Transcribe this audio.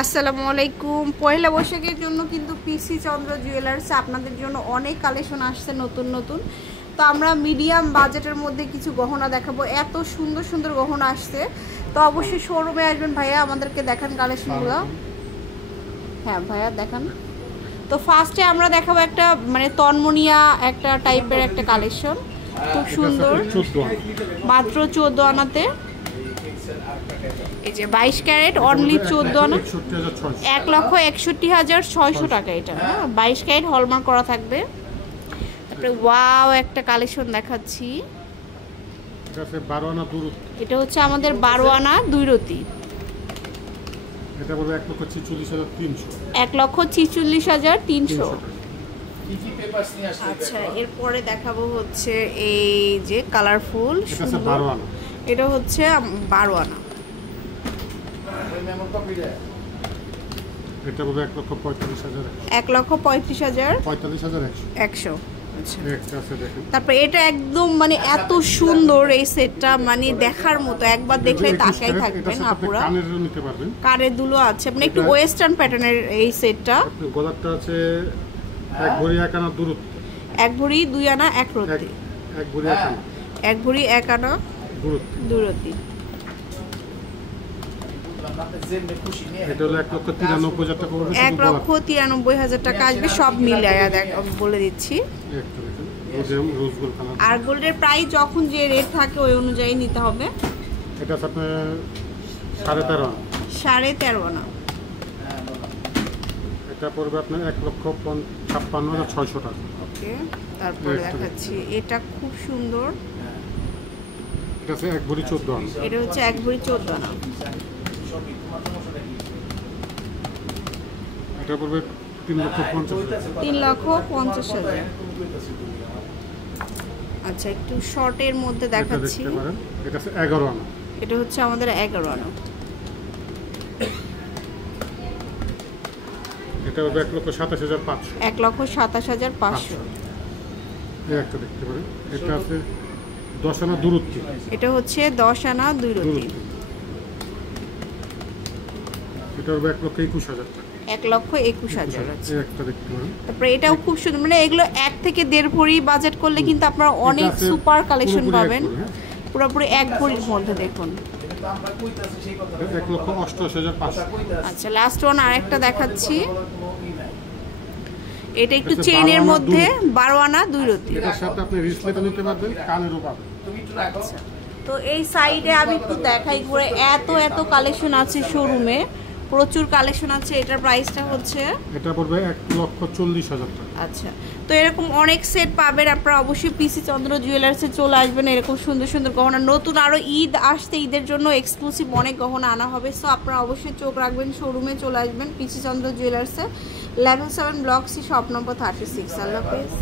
আসসালামু আলাইকুম। পয়লা বৈশাখের জন্য কিন্তু পিসি চন্দ্র জুয়েলার্স আপনাদের জন্য অনেক কালেকশন আসছে নতুন নতুন। তো আমরা মিডিয়াম বাজেটের মধ্যে কিছু গহনা দেখাবো। এত সুন্দর সুন্দর গহনা আসছে, তো অবশ্যই শোরুমে আসবেন। ভাইয়া আমাদেরকে দেখান কালেকশনগুলো। হ্যাঁ ভাইয়া দেখান। তো ফার্স্টে আমরা দেখাবো একটা মানে তন্মনিয়া একটা টাইপের একটা কালেকশন, খুব সুন্দর, মাত্র 14 আনাতে। এই যে 22 ক্যারেট অনলি 14 আনা, 1,61,600 টাকা। এটা 22 ক্যারেট হলমার্ক করা থাকবে। তারপরে ওয়াও একটা কালেকশন দেখাচ্ছি, এটা হচ্ছে আমাদের 12 আনা 2 রতি, এটা বলবে 1,46,300, 1,46,300। আচ্ছা, এরপরে দেখাবো হচ্ছে এই যে কালারফুল সুন্দর, এটা হচ্ছে 12 আনা, এটা বলবে 1,35,000, 1,35,100। তারপরে এটা একদম মানে এত সুন্দর এই সেটটা, মানে দেখার মতো, একবার দেখলে তাকাই থাকবেন আপুরা। কানের দুলো আছে, মানে একটু ওয়েস্টার্ন প্যাটার্নের এই সেটটা। গলাটা আছে 1 ভরি 1 আনা দূরত্ব, 1 ভরি 2 আনা 1 রতি, 1 ভরি 1 আনা, 1 ভরি 1 আনা দূরত্ব। এটা হলো 1,93,000 টাকা, 1,93,000 টাকা আসবে সব মিলে, বলে দিচ্ছি। আর গোল্ডের প্রাইস যখন যে রেট থাকে ওই অনুযায়ী নিতে হবে। এটা আপনার 13.5 আনা, এটা পড়বে আপনার 1,56,600 টাকা। ওকে, তারপরে দেখাচ্ছি এটা খুব সুন্দর, এটা হচ্ছে 1 ভরি 14 আনা, এটা হচ্ছে 1 ভরি 14 আনা, এটা পড়বে 3,50,000। আচ্ছা, একটু শর্টের মধ্যে দেখাচ্ছি, এটা হচ্ছে 11 আনা, এটা হচ্ছে আমাদের 11 আনা, এটা হবে 1,27,500, 1,27,500। এই একটা দেখতে পারেন, এটা আছে 10 আনা দূরত্ব, এটা হচ্ছে 10 আনা 2 রতি, এটা হবে 1,21,000 টাকা, 1,21,000। এই একটা দেখতে পারেন। তারপরে এটাও খুব সুন্দর, মানে এগুলো 1 থেকে 1.5 ভরি বাজেট করলে কিন্তু আপনারা অনেক সুপার কালেকশন পাবেন। পুরোপুরি 1 ভরির মধ্যে দেখুন, 1,88,500। আচ্ছা, লাস্ট ওয়ান আরেকটা দেখাচ্ছি, এটা একটু চেইনের মধ্যে 12 আনা 2 রতি, এটার সাথে আপনি রিসলেটও নিতে পারবেন, কানেরও পাবেন। আচ্ছা, তো এই সাইডে আমি একটু দেখাই করে, এত কালেকশন আছে শোরুমে, প্রচুর কালেকশন আছে। এটার প্রাইসটা হচ্ছে, এটা পড়বে 1,40,000 টাকা। আচ্ছা, তো এরকম অনেক সেট পাবেন আপনারা। অবশ্যই পিসি চন্দ্র জুয়েলার্সে চলে আসবেন, এরকম সুন্দর সুন্দর গহনা। নতুন আরও ঈদ আসতে, ঈদের জন্য এক্সক্লুসিভ অনেক গহনা আনা হবে। সো আপনারা অবশ্যই চোখ রাখবেন, শোরুমে চলে আসবেন পিসি চন্দ্র জুয়েলার্সে, level 7 block C, shop number 36। আল্লাহ হাফেজ।